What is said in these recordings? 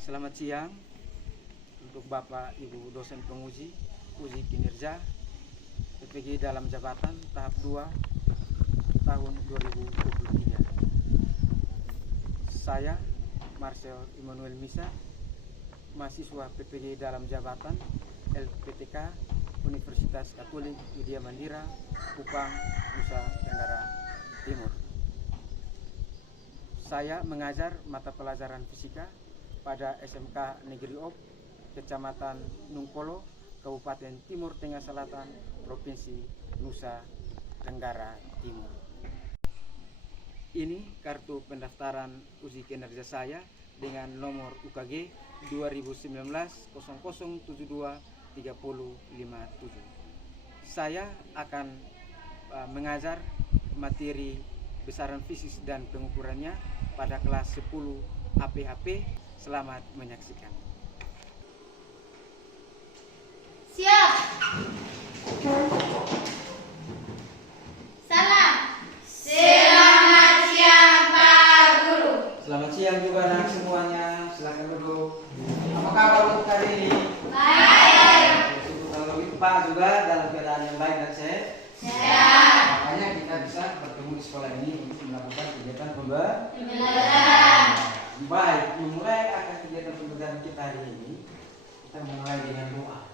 Selamat siang untuk Bapak Ibu dosen penguji uji kinerja PPG dalam jabatan tahap 2 tahun 2023. Saya Marcel Immanuel Misa, mahasiswa PPG dalam jabatan LPTK Universitas Katolik Widya Mandira, Kupang, Nusa Tenggara Timur. Saya mengajar mata pelajaran fisika pada SMK Negeri Op, Kecamatan Nungpolo, Kabupaten Timur Tengah Selatan, Provinsi Nusa Tenggara Timur. Ini kartu pendaftaran uji kinerja saya dengan nomor UKG 2019-0072-3057. Saya akan mengajar materi besaran fisik dan pengukurannya pada kelas 10 APHP. Selamat menyaksikan. Siap. Salam. Selamat siang Pak Guru. Selamat siang juga anak semuanya. Silakan duduk. Apa kabar untuk hari ini? Baik. Kalau Pak juga dalam keadaan yang baik dan sehat. Sehat. Makanya kita bisa bertemu di sekolah ini untuk melakukan kegiatan Pembelajaran. Baik, memulai akan kegiatan pembelajaran kita hari ini, kita mulai dengan doa.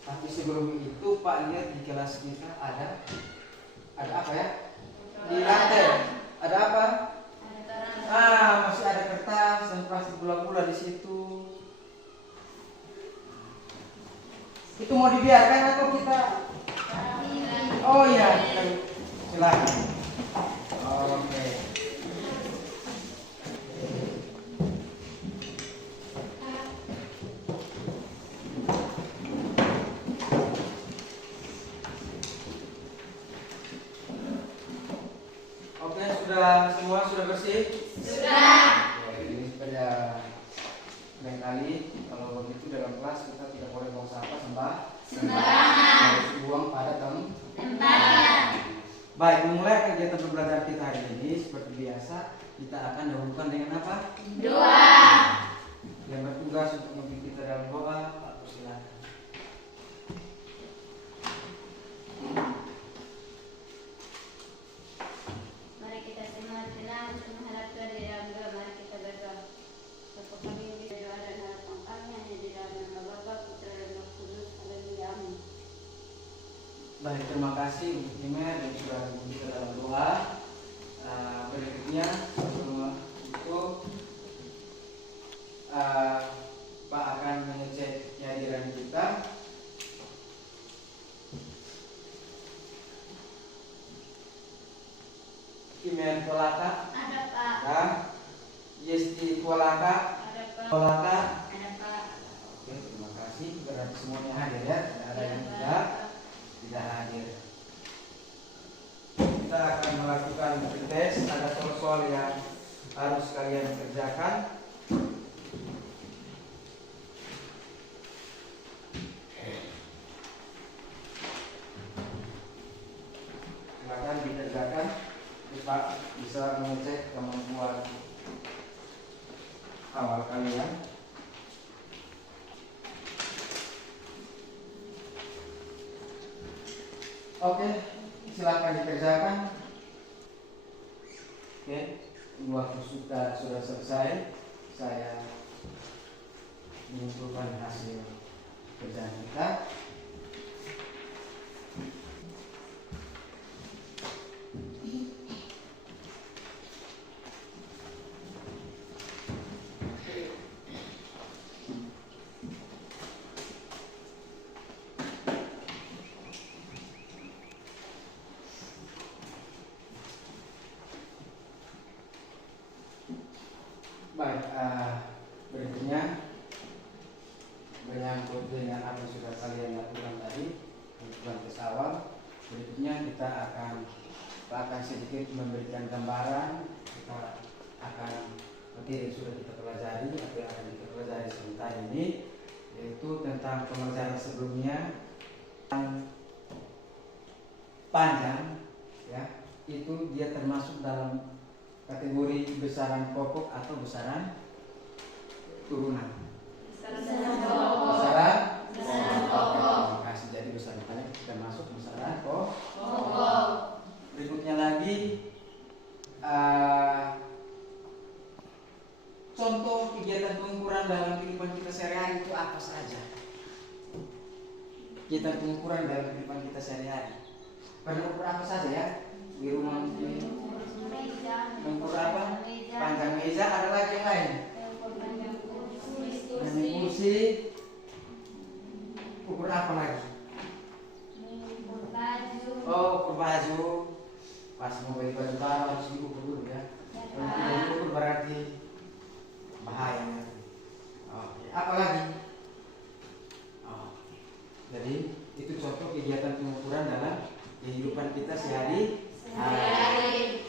Tapi sebelum itu Pak lihat di kelas kita ada apa ya? Di lantai ada apa? Masih ada kertas dan plastik bola-bola di situ. Itu mau dibiarkan atau kita? Oh iya, silakan. Oke. Semua sudah bersih? Sudah. Ini supaya lain kali kalau begitu dalam kelas kita tidak boleh buang sampah sembarangan. Harus buang pada Tempatnya. Baik, memulai kegiatan pembelajaran kita hari ini seperti biasa kita akan dahulukan dengan apa? Doa. Yang bertugas untuk memimpin kita dalam doa, Pak silakan. Baik, terima kasih untuk Imer yang sudah memimpin kita dalam doa. Berikutnya itu Pak akan mengecek kehadiran kita. Imer Kolaka Ada Pak. dan Yesti Kolaka Ada Pak. Kolaka. Ada Pak. Oke, terima kasih. Berarti semuanya hadir ya. Tidak ada yang tidak hadir. Kita akan melakukan tes. Ada soal-soal yang harus kalian kerjakan. Silakan dikerjakan. Pak bisa mengecek kemampuan awal kalian. Oke, silakan dikerjakan. Oke, waktu sudah selesai. Saya mengumpulkan hasil kerjaan kita. Baik, berikutnya menyangkut dengan apa yang sudah kalian lakukan tadi untuk tes awal. Berikutnya kita akan sedikit memberikan gambaran. Kita akan materi yang sudah kita pelajari atau yang akan kita pelajari sebentar ini, yaitu tentang pembelajaran sebelumnya yang panjang, ya, itu dia termasuk dalam kategori besaran pokok atau besaran turunan. Besaran pokok. Besaran Besaran pokok. Terima kasih. Jadi besarannya kita masuk besaran Pokok. Berikutnya lagi contoh kegiatan pengukuran dalam kehidupan kita sehari-hari itu apa saja? Kegiatan pengukuran dalam kehidupan kita sehari-hari. Pernah ukur apa saja ya? Di rumah ini. Mengukur apa? Panjang meja, ada lagi yang lain. Panjang kursi. Ukur apa lagi? Oh, ukur baju. Pas mau beli baju baru harus diukur dulu ya. Kalau tidak diukur berarti bahaya nanti. Oke, apa lagi? Oke. Jadi itu contoh kegiatan pengukuran dalam kehidupan kita sehari-hari.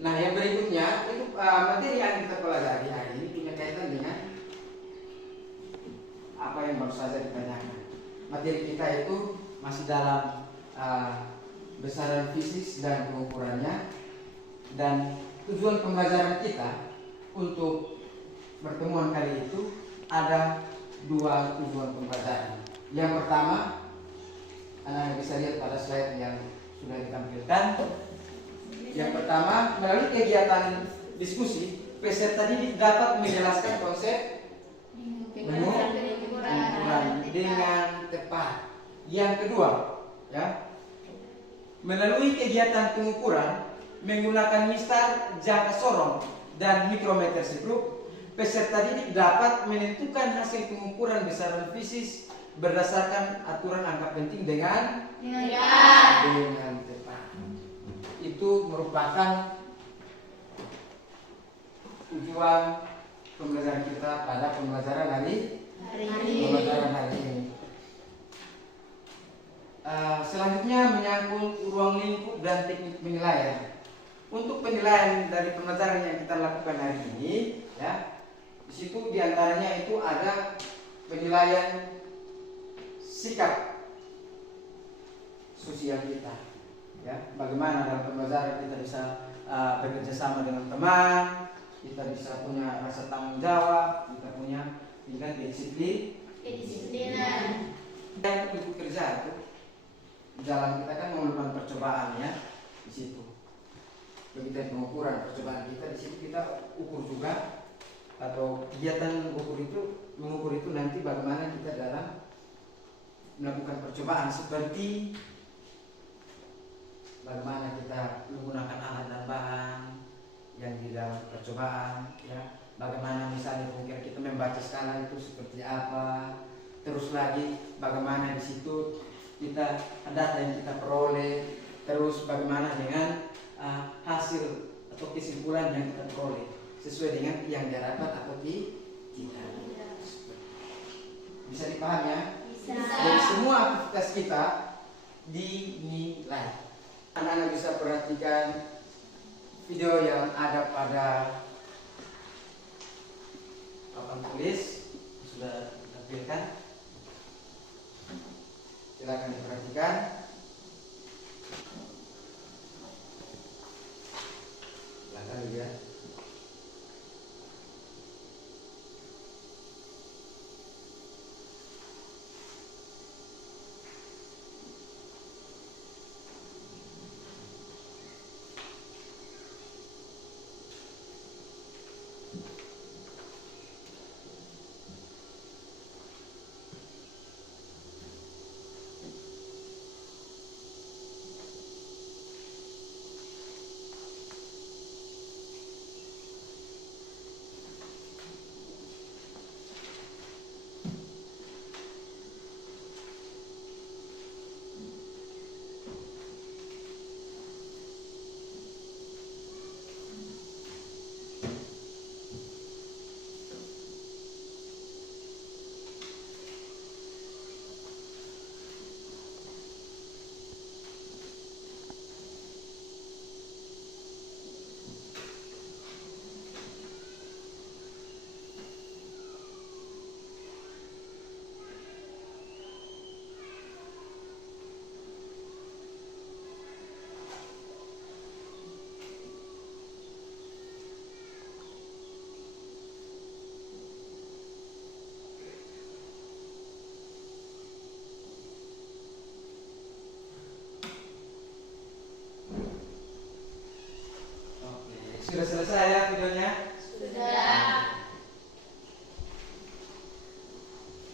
Nah, yang berikutnya itu materi yang kita pelajari hari ini punya kaitan dengan apa yang baru saja ditanyakan. Materi kita itu masih dalam besaran fisik dan pengukurannya, dan tujuan pembelajaran kita untuk pertemuan kali itu ada dua tujuan pembelajaran. Yang pertama, Anda bisa lihat pada slide yang sudah ditampilkan. Yang pertama, melalui kegiatan diskusi, peserta didik dapat menjelaskan konsep pengukuran dengan tepat. Yang kedua, ya, melalui kegiatan pengukuran menggunakan mistar, jangka sorong, dan mikrometer skrup, peserta didik dapat menentukan hasil pengukuran besaran fisik berdasarkan aturan angka penting dengan tepat. Itu merupakan tujuan pembelajaran kita pada pembelajaran hari ini. Selanjutnya menyangkut ruang lingkup dan teknik penilaian. Untuk penilaian dari pembelajaran yang kita lakukan hari ini, ya, di situ diantaranya itu ada penilaian sikap sosial kita, ya, bagaimana dalam pembelajaran kita bisa bekerja sama dengan teman, kita bisa punya rasa tanggung jawab, kita punya tingkat kedisiplinan. Dan untuk kerja itu jalan kita kan memerlukan percobaan, ya, di situ. Begitu pengukuran percobaan kita di situ kita ukur juga, atau kegiatan mengukur itu nanti bagaimana kita dalam melakukan percobaan, seperti bagaimana kita menggunakan alat dan bahan yang di dalam percobaan, ya, bagaimana misalnya mungkin kita membaca skala itu seperti apa, terus lagi bagaimana di situ kita data yang kita peroleh, terus bagaimana dengan hasil atau kesimpulan yang kita peroleh sesuai dengan yang diharapkan atau tidak. Bisa dipahami, ya? Jadi semua aktivitas kita dinilai. Anak-anak bisa perhatikan video yang ada pada papan tulis sudah ditampilkan. Silakan diperhatikan. Silakan lihat.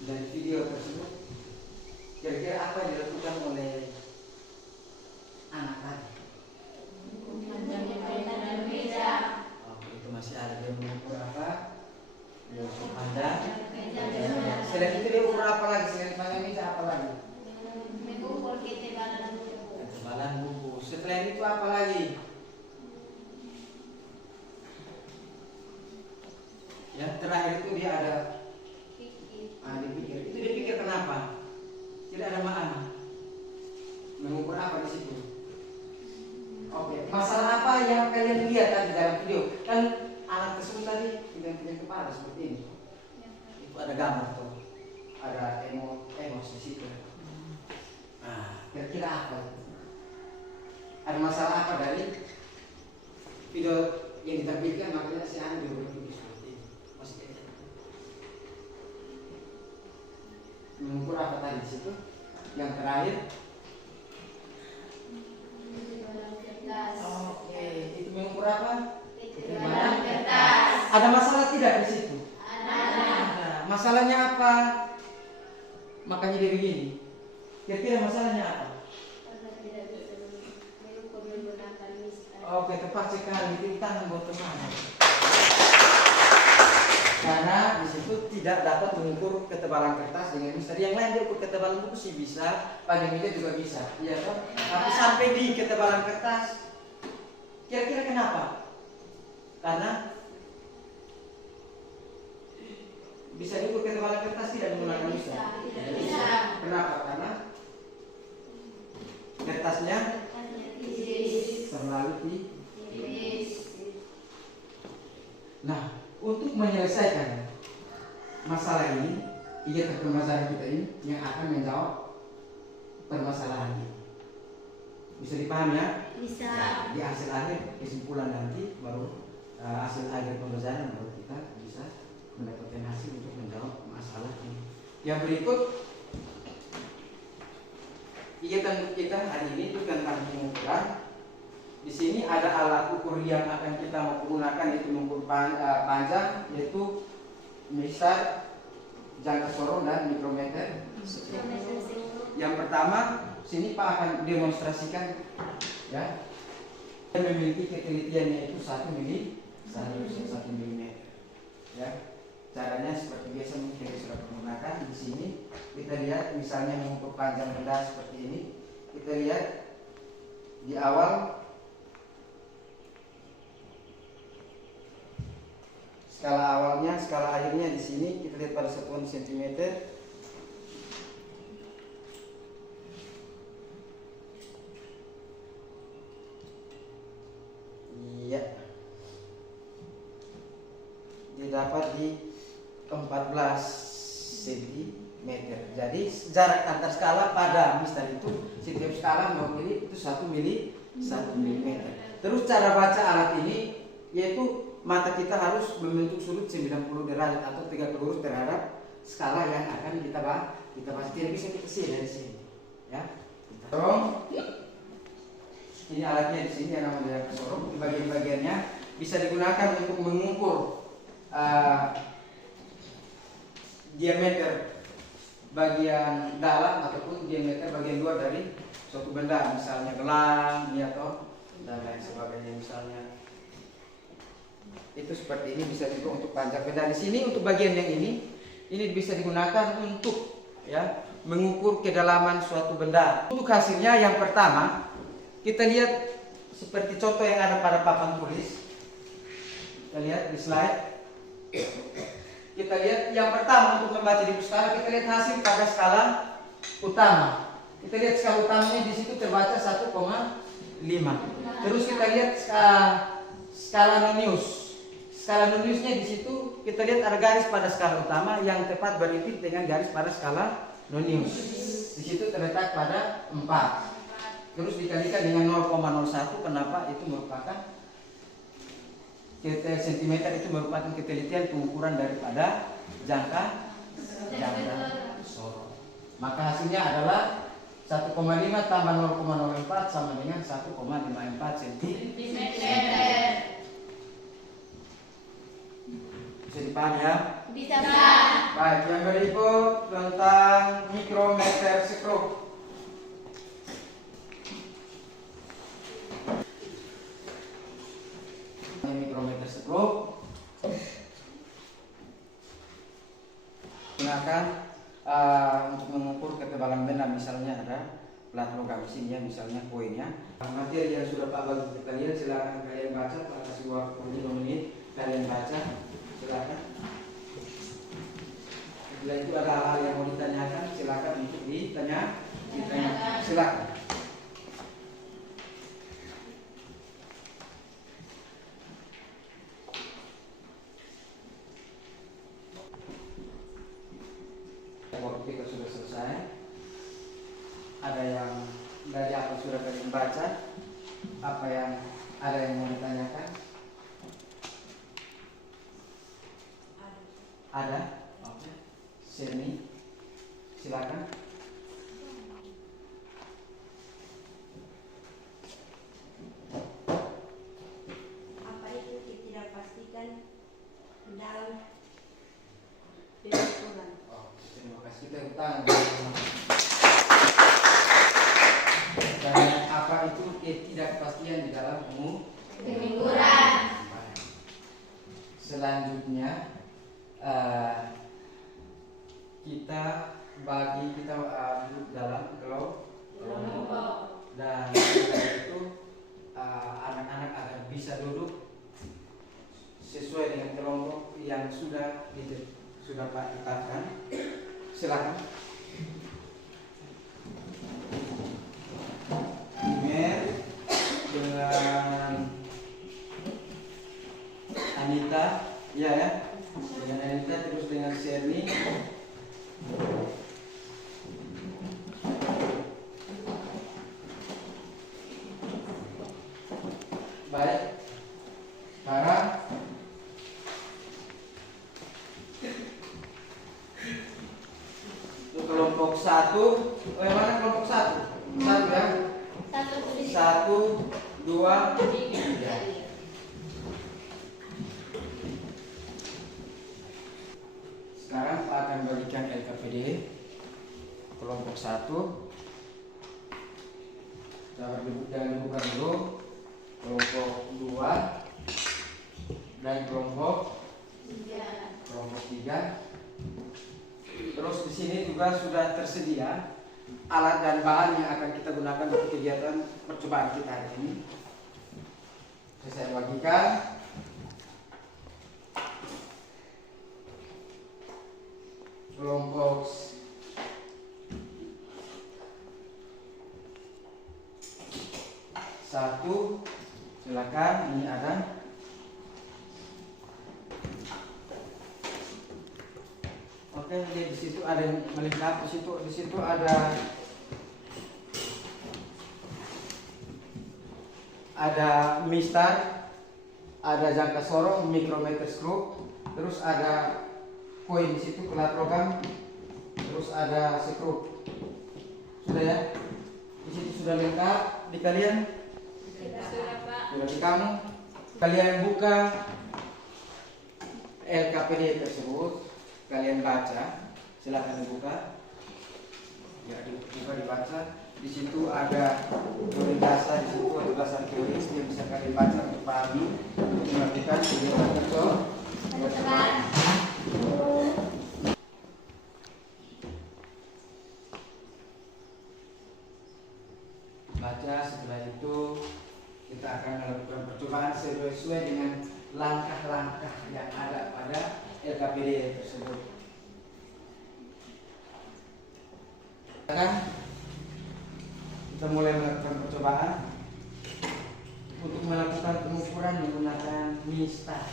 dari video tersebut kira-kira apa yang dilakukan oleh anak tadi? Oh, itu masih ada dia mengukur apa? Dia ukur panjang. Selain itu dia ukur apa lagi? Selain panjang meja apa lagi? Ketebalan buku. Setelah itu apa lagi? Yang terakhir itu dia ada dipikir. Itu dia pikir kenapa? Tidak ada makna. Mengukur apa di situ? Oke, masalah apa yang kalian lihat tadi dalam video? Kan anak tersebut tadi pegang kepala seperti ini. Itu ada gambar tuh, ada emosi di situ. Nah, kira-kira apa itu? Ada masalah apa dari video yang ditampilkan? Makanya si anak berpikir seperti ini. Masih kayak gitu. Mengukur apa tadi di situ? Yang terakhir. Oke, itu mengukur apa? Ketebalan kertas. Ada masalah tidak di situ? Ada. Masalahnya apa? Makanya dia begini. Kira-kira masalahnya apa? Oke, tepat sekali. Itu tangan buat teman. Karena di situ tidak dapat mengukur ketebalan kertas dengan misteri yang lain. Dia ukur ketebalan buku sih bisa, panjang meja juga bisa, iya toh? Tapi sampai di ketebalan kertas, kira-kira kenapa? Karena bisa diukur ketebalan kertas tidak menggunakan misteri. Tidak bisa. Kenapa? Karena kertasnya terlalu tipis. Nah, untuk menyelesaikan masalah ini, kegiatan permasalahan kita ini yang akan menjawab permasalahan ini. Bisa dipahami ya? Bisa. Di hasil akhir kesimpulan nanti baru hasil akhir pembelajaran baru kita bisa mendapatkan hasil untuk menjawab masalah ini. Yang berikut kegiatan kita hari ini itu tentang pengukuran. Di sini ada alat ukur yang akan kita gunakan, yaitu mengukur panjang, yaitu misal, jangka sorong dan mikrometer. Yang pertama, sini Pak akan demonstrasikan, ya. Dia memiliki ketelitiannya itu 1 mm, ya. Caranya seperti biasa mungkin kita sudah menggunakan. Di sini kita lihat misalnya mengukur panjang benda seperti ini. Kita lihat di awal skala awalnya, skala akhirnya di sini kita lihat pada satuan sentimeter. Iya. Didapat di 14 cm. Jadi jarak antar skala pada misal itu setiap skala mewakili itu 1 mm. Terus cara baca alat ini yaitu mata kita harus membentuk sudut 90 derajat atau 30 lurus terhadap skala yang akan kita bahas. Tidak bisa kita sih dari sini, ya. Sorong. Ini alatnya di sini yang namanya sorong. Di bagian-bagiannya bisa digunakan untuk mengukur diameter bagian dalam ataupun diameter bagian luar dari suatu benda, misalnya gelang, atau dan lain sebagainya misalnya. Itu seperti ini, bisa juga untuk panjang benda. Di sini untuk bagian yang ini bisa digunakan untuk ya mengukur kedalaman suatu benda. Untuk hasilnya yang pertama kita lihat seperti contoh yang ada pada papan tulis. Kita lihat di slide. Kita lihat yang pertama untuk membaca di skala, kita lihat hasil pada skala utama. Kita lihat skala utamanya di situ terbaca 1,5. Terus kita lihat skala nonius. Skala noniusnya di situ kita lihat ada garis pada skala utama yang tepat berimpit dengan garis pada skala nonius. Di situ terletak pada 4. Terus dikalikan dengan 0,01. Kenapa? Itu merupakan sentimeter, itu merupakan ketelitian pengukuran daripada jangka sorong. Maka hasilnya adalah 1,5 tambah 0,04 sama dengan 1,54 cm. Bisa dipahami ya? Bisa. Baik, yang berikut tentang mikrometer skrup. Mikrometer skrup gunakan untuk mengukur ketebalan benda. Misalnya ada plat logam di sini ya, misalnya koinnya. Materi yang sudah Pak bagi ke kalian, silakan kalian baca. Pak kasih waktu 5 menit, kalian baca. Silakan. Setelah itu ada hal yang mau ditanyakan, silakan untuk ditanya. Silakan. Waktu kita sudah selesai. Ada yang dari apa sudah kalian baca? Apa yang ada yang mau ditanyakan? Ada? Oke. Sini, silakan. Apa itu ketidakpastian dalam pengukuran? Terima kasih. Kita utang. Dan apa itu ketidakpastian di dalam Pengukuran. Selanjutnya kita duduk dalam kelompok dan setelah itu anak-anak akan bisa duduk sesuai dengan kelompok yang sudah Pak tetapkan. Silakan. Imer dengan Anita, ya, dengan Anita, terus dengan Sherly. Baik, sekarang untuk kelompok 1, yang mana kelompok 1? 1 ya? 1, 2, 3. Sekarang Pak akan bagikan LKPD kelompok 1. Jangan dibuka dulu. Kelompok 2 dan kelompok 3. Terus di sini juga sudah tersedia alat dan bahan yang akan kita gunakan untuk kegiatan percobaan kita hari ini. Saya bagikan. Kelompok 1, silakan. Ini ada. Oke, di situ ada yang melengkap. Di situ ada mistar, ada jangka sorong, mikrometer skrup, terus ada koin di situ, pelat logam, terus ada skrup. Sudah ya? Di situ sudah lengkap di kalian? Sudah, Pak. Sudah di kamu? Kalian buka LKPD tersebut, kalian baca. Silakan dibuka. Ya, dibuka, dibaca. Di situ ada teori dasar, di situ ada dasar teori yang bisa kalian baca untuk pahami, untuk melakukan kegiatan percobaan. Baca, setelah itu kita akan melakukan percobaan sesuai dengan langkah-langkah yang ada pada LKPD tersebut. Sekarang kita mulai melakukan percobaan untuk melakukan pengukuran menggunakan mistar.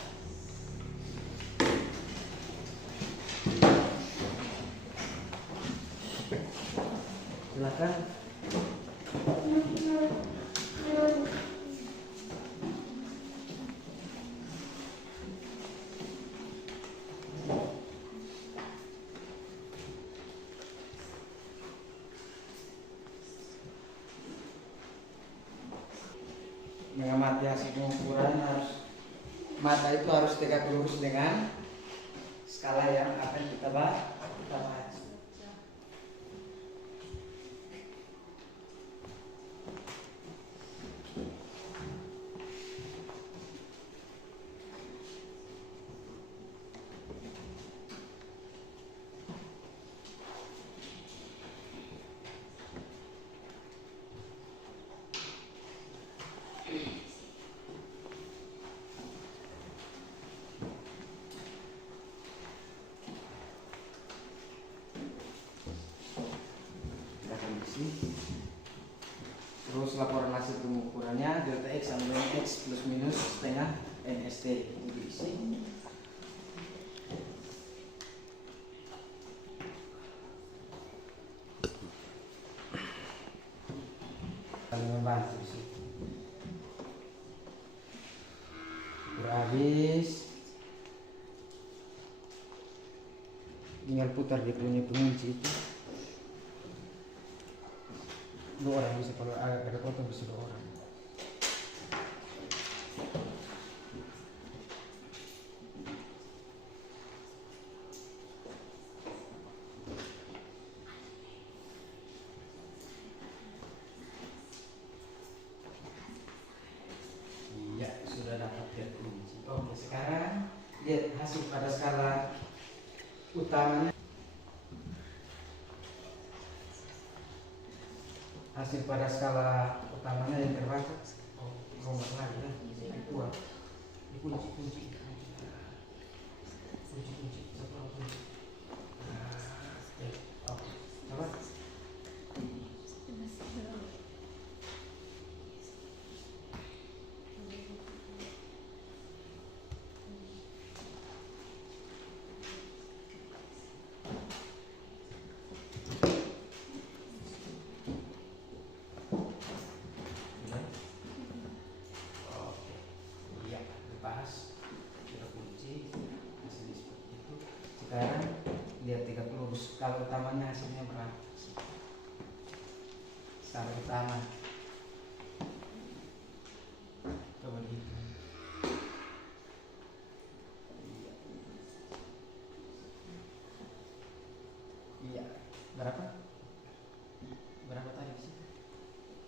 Silakan. Mengamati hasil pengukuran, mata itu harus tegak lurus dengan Kita bahas. Terus laporan hasil pengukurannya delta X sama dengan X plus minus setengah NST diisi. Saling membantu di situ. Habis tinggal putar dia punya pengunci itu. 2 orang bisa, kalau agak ada potong bisa 2 orang. Iya, sudah dapat terkunci. Oke, sekarang lihat hasil pada skala utamanya. Hasil pada skala utamanya yang terbaca. Oh, nomor lagi ya. Dua. Kunci. Satu kunci. Oke. Coba. Sekarang lihat 30 skala utamanya hasilnya berapa? Skala utama coba dihitung. Iya, berapa tadi sih?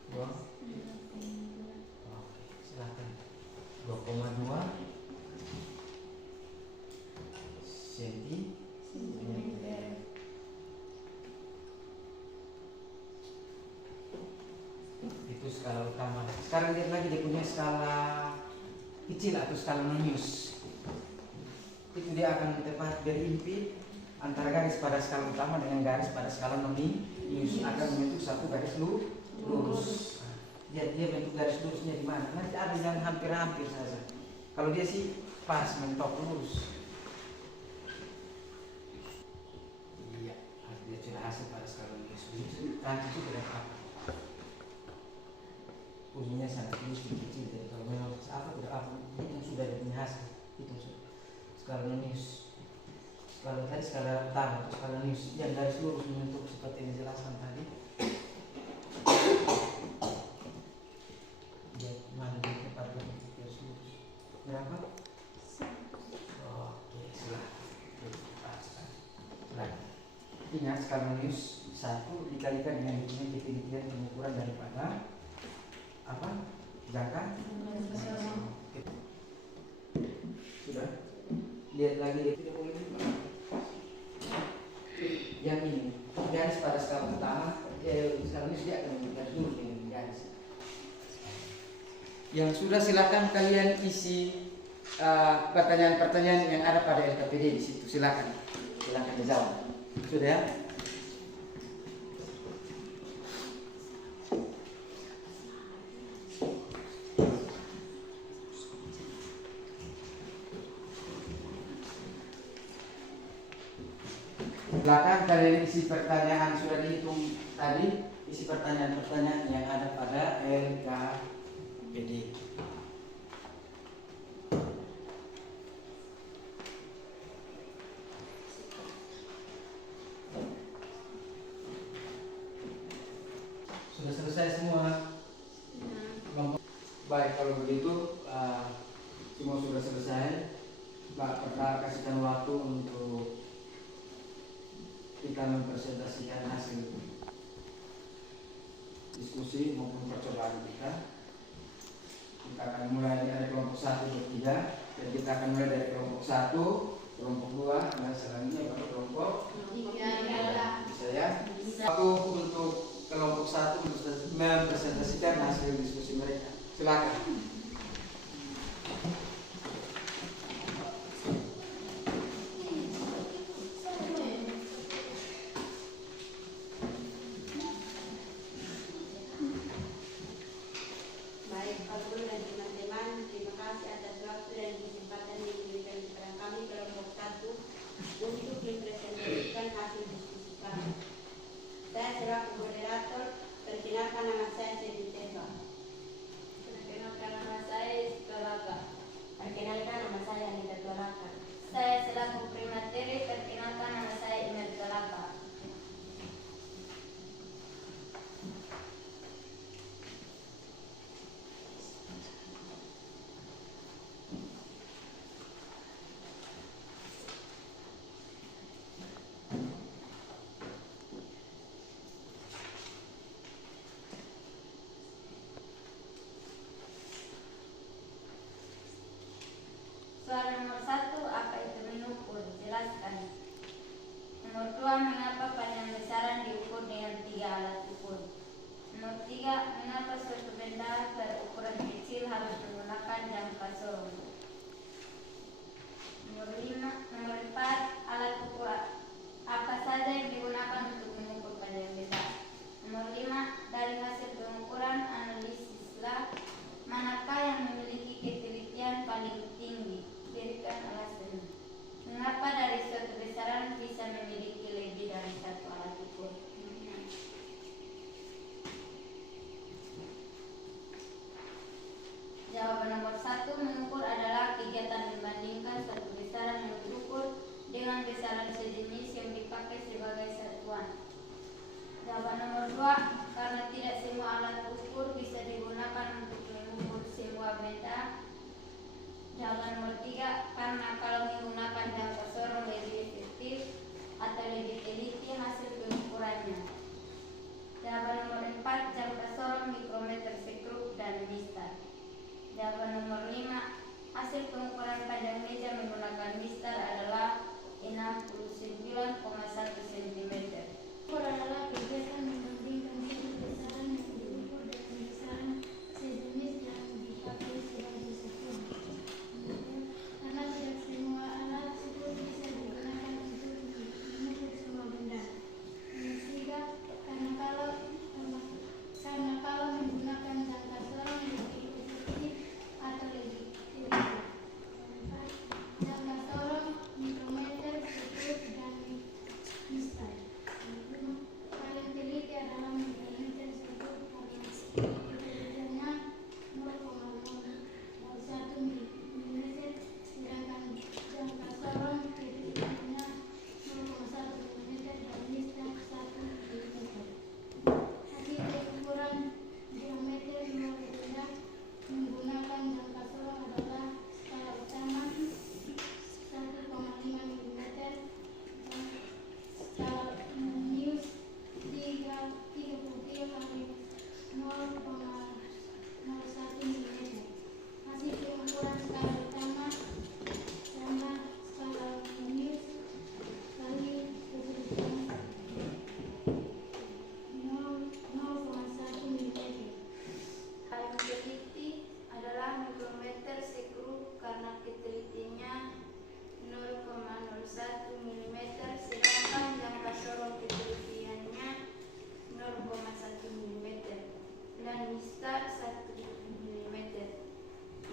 2. Oke, silakan. 2,2 sentimeter. Itu skala utama. Sekarang lihat lagi dia punya skala kecil atau skala nonius. Itu dia akan tepat berimpit antara garis pada skala utama dengan garis pada skala nonius, akan membentuk satu garis lurus. Lihat dia bentuk garis lurusnya di mana. Nanti ada yang hampir-hampir saja. Kalau dia sih pas mentok lurus. Dia sudah hasil pada skala nonius. Nanti itu berapa? Ujinya sangat kecil. Jadi kalau memang apa itu sudah punya hasil. Itu skala nonius. Kalau tadi skala utama, skala nonius yang garis lurus membentuk seperti yang dijelaskan tadi. Mana dia tepat bentuk garis lurus? Berapa? Oke, silahkan. Ingat skala nonius 1 dikalikan dengan hitungan ketelitian pengukuran daripada apa? Jangka? Sudah? Lihat lagi itu yang ini garis pada skala utama, skala nonius dia akan garis lurus dengan garis. Yang sudah silakan kalian isi pertanyaan-pertanyaan yang ada pada LKPD di situ. Silakan dijawab. Sudah ya? Silakan kalian isi pertanyaan, sudah dihitung tadi, isi pertanyaan-pertanyaan yang ada pada LKPD. Sudah selesai semua? Baik, kalau begitu semua sudah selesai. Pak, kita kasihkan waktu untuk kita mempresentasikan hasil diskusi maupun percobaan kita. Kita akan mulai dari kelompok 1 bertiga, dan kita akan mulai dari kelompok 1, kelompok 2, dan selanjutnya pada kelompok 3. Bisa ya? Waktu untuk kelompok 1 mempresentasikan hasil diskusi mereka. Silakan. Baik, Pak Guru dan teman-teman, terima kasih atas waktu dan kesempatan yang diberikan kepada kami kelompok 1 untuk mempresentasikan hasil diskusi kami. Saya selaku moderator, perkenalkan nama saya Siti Teva. Perkenalkan nama saya Istolaka. Perkenalkan nama saya Anita Tolaka. Saya selaku primateri, perkenalkan nama saya Imer Tolaka. Soal nomor 1, apa itu mengukur? Jelaskan. Nomor 2, mengapa panjang besaran diukur dengan 3 alat ukur? Nomor 3, mengapa suatu benda berukuran kecil harus menggunakan jangka sorong? Nomor 4, alat ukur apa saja yang digunakan untuk mengukur panjang besar? Nomor 5, dari hasil pengukuran analisislah manakah yang memiliki ketelitian paling tinggi. Berikan alasan. Mengapa dari suatu besaran bisa memiliki lebih dari satu alat ukur? Jawaban nomor 1, mengukur adalah kegiatan membandingkan suatu besaran yang diukur dengan besaran sejenis yang dipakai sebagai satuan. Jawaban nomor 2, karena tidak semua alat ukur bisa digunakan untuk mengukur semua benda. Jawaban nomor 3, karena kalau menggunakan jangka sorong lebih efektif atau lebih teliti hasil pengukurannya. Jawaban nomor 4, jangka sorong mikrometer sekrup dan mistar. Jawaban nomor 5, hasil pengukuran panjang meja menggunakan mistar adalah 69,1 cm. Ukur adalah kegiatan membandingkan suatu besaran yang diukur dengan besaran sejenis yang dipakai sebagai satuan. Karena tidak semua alat ukur bisa digunakan untuk mengukur semua benda. Nomor 3, karena kalau menggunakan jangka sorong lebih efektif atau lebih teliti. Nomor 4, jangka sorong mikrometer, sekrup, dan mistar. Paling teliti adalah mikrometer sekrup karena ketelitiannya 0,01 mm, sedangkan jangka sorong ketelitiannya 0,1 mm dan mistar 1 mm. Hasil pengukuran diameter luar benda menggunakan jangka sorong adalah skala utama 1,5 mm dan skala News 33 kali 0,01 mm. Hasil pengukuran skala utama sama skala News kali ketelitian 0,1 mm. Paling teliti adalah mikrometer sekrup karena ketelitiannya 0,01 mm, sedangkan jangka sorong ketelitiannya 0,1 mm dan mistar 1 mm.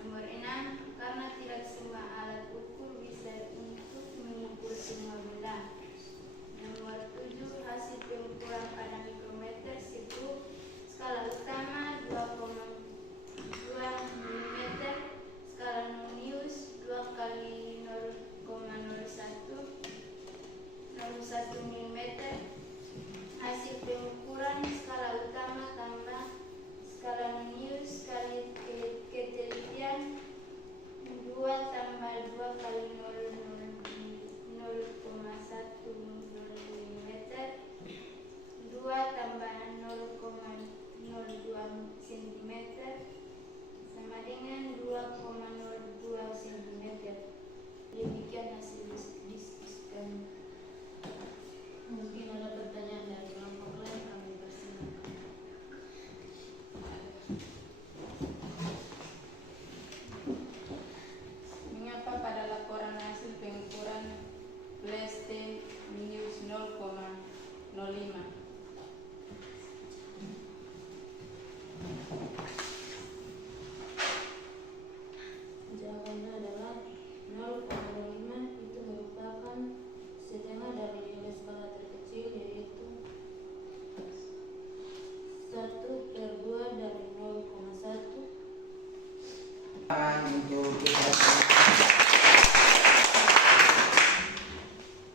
Nomor 6, karena tidak semua alat ukur bisa untuk mengukur semua benda. Nomor 7, hasil pengukuran pada mikrometer sekrup skala utama 2,2 mm, skala News 2 kali 0,01 mm. Hasil pengukuran skala utama tambah skala News kali ketelitian 2 tambah 2 kali 0,1 mm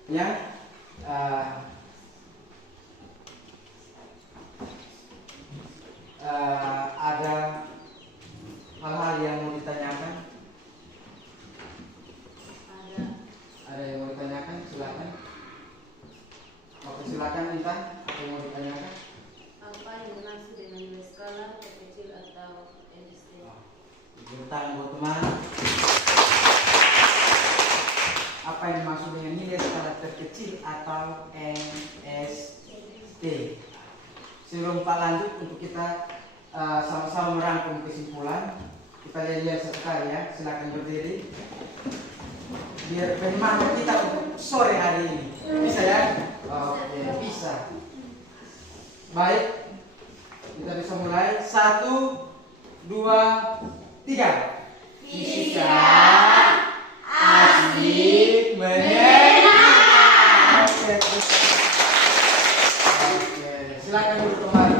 Ya, ada hal-hal yang mau ditanyakan? Ada yang mau ditanyakan? Silakan. Oke, silakan Intan. Apa yang mau ditanyakan? Apa yang dimaksud dengan nilai skala terkecil atau NST? Tentang buat teman. Apa yang dimaksud dengan nilai skala terkecil atau NST? Sebelum Pak lanjut, untuk kita sama-sama merangkum kesimpulan, kita lihat satu kali ya. Silakan berdiri. Biar penyemangat kita untuk sore hari ini. Bisa ya? Oke, bisa. Baik, kita bisa mulai. 1, 2, 3. Fisika asik menyenangkan. Oke, silakan duduk kembali.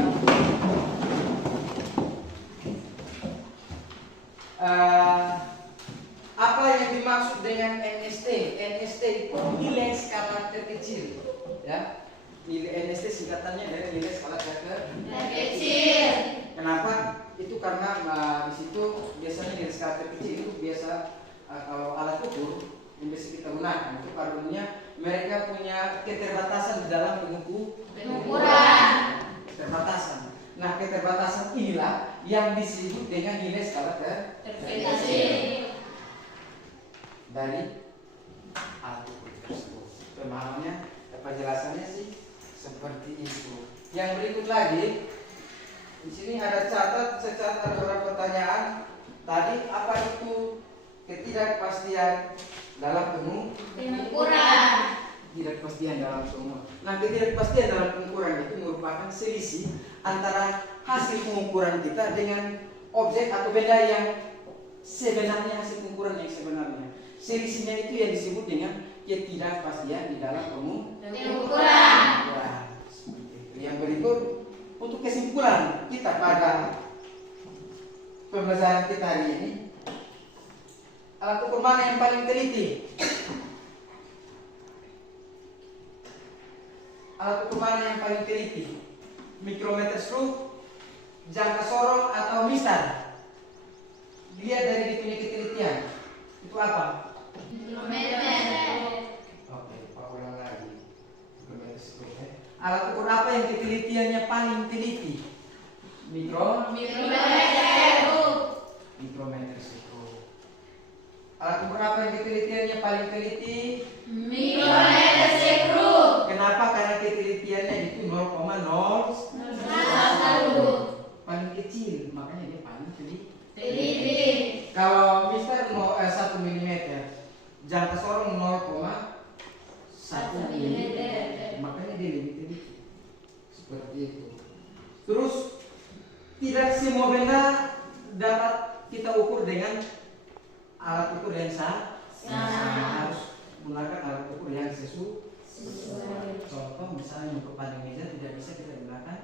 Apa yang dimaksud dengan NST? NST itu nilai skala terkecil, ya. Nilai NST singkatannya dari nilai skala terkecil. Kenapa? Itu karena di situ biasanya nilai skala terkecil itu biasa kalau alat ukur yang biasa kita gunakan itu pada umumnya mereka punya keterbatasan di dalam pengukuran. Keterbatasan. Nah, keterbatasan inilah yang disebut dengan nilai skala terkecil. Dari alat ukur tersebut. Pemahamannya, penjelasannya sih seperti itu. Yang berikut lagi, di sini ada secatat ada beberapa pertanyaan. Tadi apa itu ketidakpastian dalam pengukuran? Ketidakpastian dalam pengukuran. Nah, ketidakpastian dalam pengukuran itu merupakan selisih antara hasil pengukuran kita dengan objek atau benda yang sebenarnya, hasil pengukuran yang sebenarnya. Selisihnya itu yang disebut dengan ketidakpastian di dalam pengukuran. Yang berikut untuk kesimpulan kita pada pembelajaran kita hari ini, alat ukur mana yang paling teliti? Alat ukur mana yang paling teliti? Mikrometer screw, jangka sorong atau mistar? Dilihat dari dia punya ketelitian. Itu apa? Oke, Pak ulang lagi. Mikrometer screw, ya. Alat ukur apa yang ketelitiannya paling teliti? Mikrometer screw. Alat ukur apa yang ketelitiannya paling teliti? Mikrometer screw. Kenapa? Karena ketelitiannya itu 0,01. Paling kecil, makanya dia paling teliti. Kalau mister 1 mm, jangka sorong 0,1 mm, makanya dia lebih teliti. Seperti itu. Terus tidak semua benda dapat kita ukur dengan alat ukur yang sah. Harus menggunakan alat ukur yang sesuai. Contoh misalnya untuk pandang meja tidak bisa kita gunakan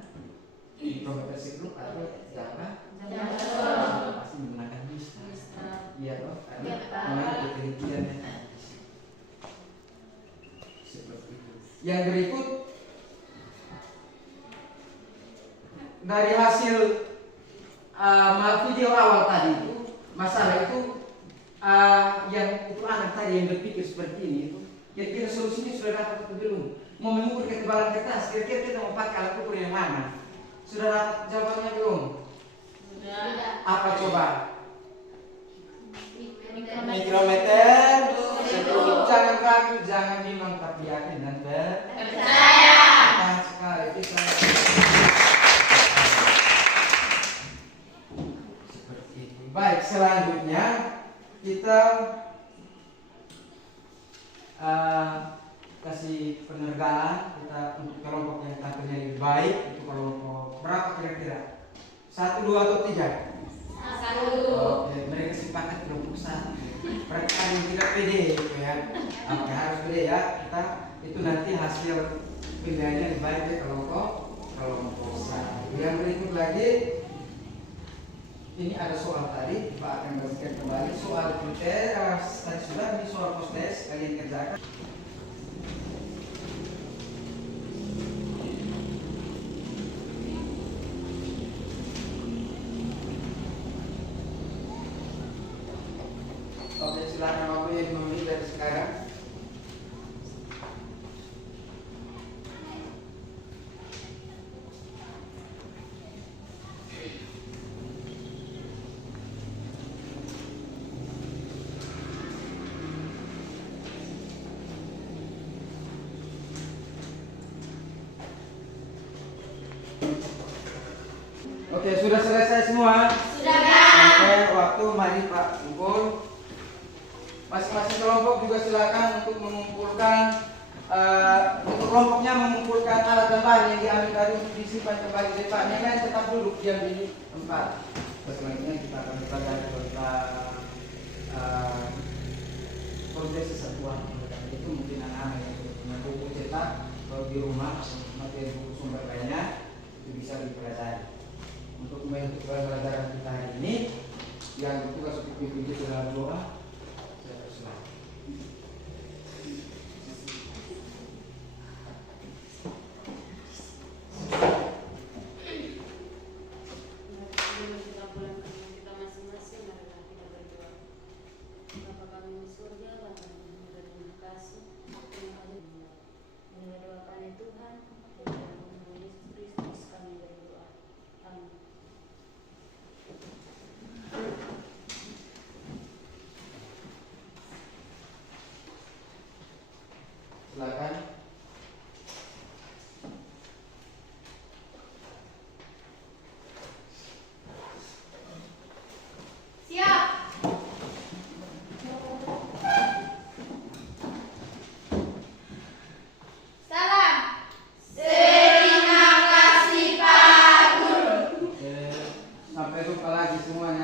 mikrometer screw atau jangka sorong, pasti menggunakan mistar. Iya toh, karena mengenai ketelitiannya seperti itu. Yang berikut dari hasil video awal tadi itu, masalah itu yang itu anak tadi yang berpikir seperti ini itu, kira-kira solusinya sudah dapat atau belum? Mau mengukur ketebalan kertas, kira-kira kita mau pakai alat ukur yang mana? Sudah dapat jawabannya belum? Sudah. Apa coba? Mikrometer. Jangan ragu, jangan bimbang, tapi yakin dan percaya. Sekali kita seperti itu. Baik, selanjutnya kita kasih penghargaan kita untuk kelompok yang tampilnya lebih baik. Itu kelompok berapa kira-kira? 1, 2 atau 3? 1. Oke, mereka sepakat kelompok 1. Mereka yang tidak pede gitu ya. Oke, harus pede ya. Kita itu nanti hasil penilaiannya lebih baik ya kelompok 1. Yang berikut lagi, ini ada soal tadi, Pak akan bagikan kembali soal kriteria tadi sudah, ini soal post test kalian kerjakan. Oke, sudah selesai semua? Sudah. Oke, waktu mari Pak kumpul. Masing-masing kelompok juga silakan untuk mengumpulkan untuk kelompoknya mengumpulkan alat dan bahan yang diambil tadi untuk disimpan kembali di Pak. Yang lain tetap duduk diam di tempat. Selanjutnya kita akan belajar tentang progresi satuan. Itu mungkin anak-anak yang punya buku cetak kalau di rumah materi buku sumber lainnya itu bisa dipelajari. Untuk menutup pelajaran kita hari ini yang bertugas untuk pimpin kita dalam doa, saya persilakan. Sebelum kita pulang ke rumah kita masing-masing, marilah kita berdoa. Bapa kami di surga, Bapa kami terima kasih. Terima kasih. Mendengar doa kami Tuhan, dalam nama Yesus Kristus kami berdoa. Amin. Silakan. Siap. Salam. Terima kasih Pak Guru. Oke, sampai jumpa lagi semuanya.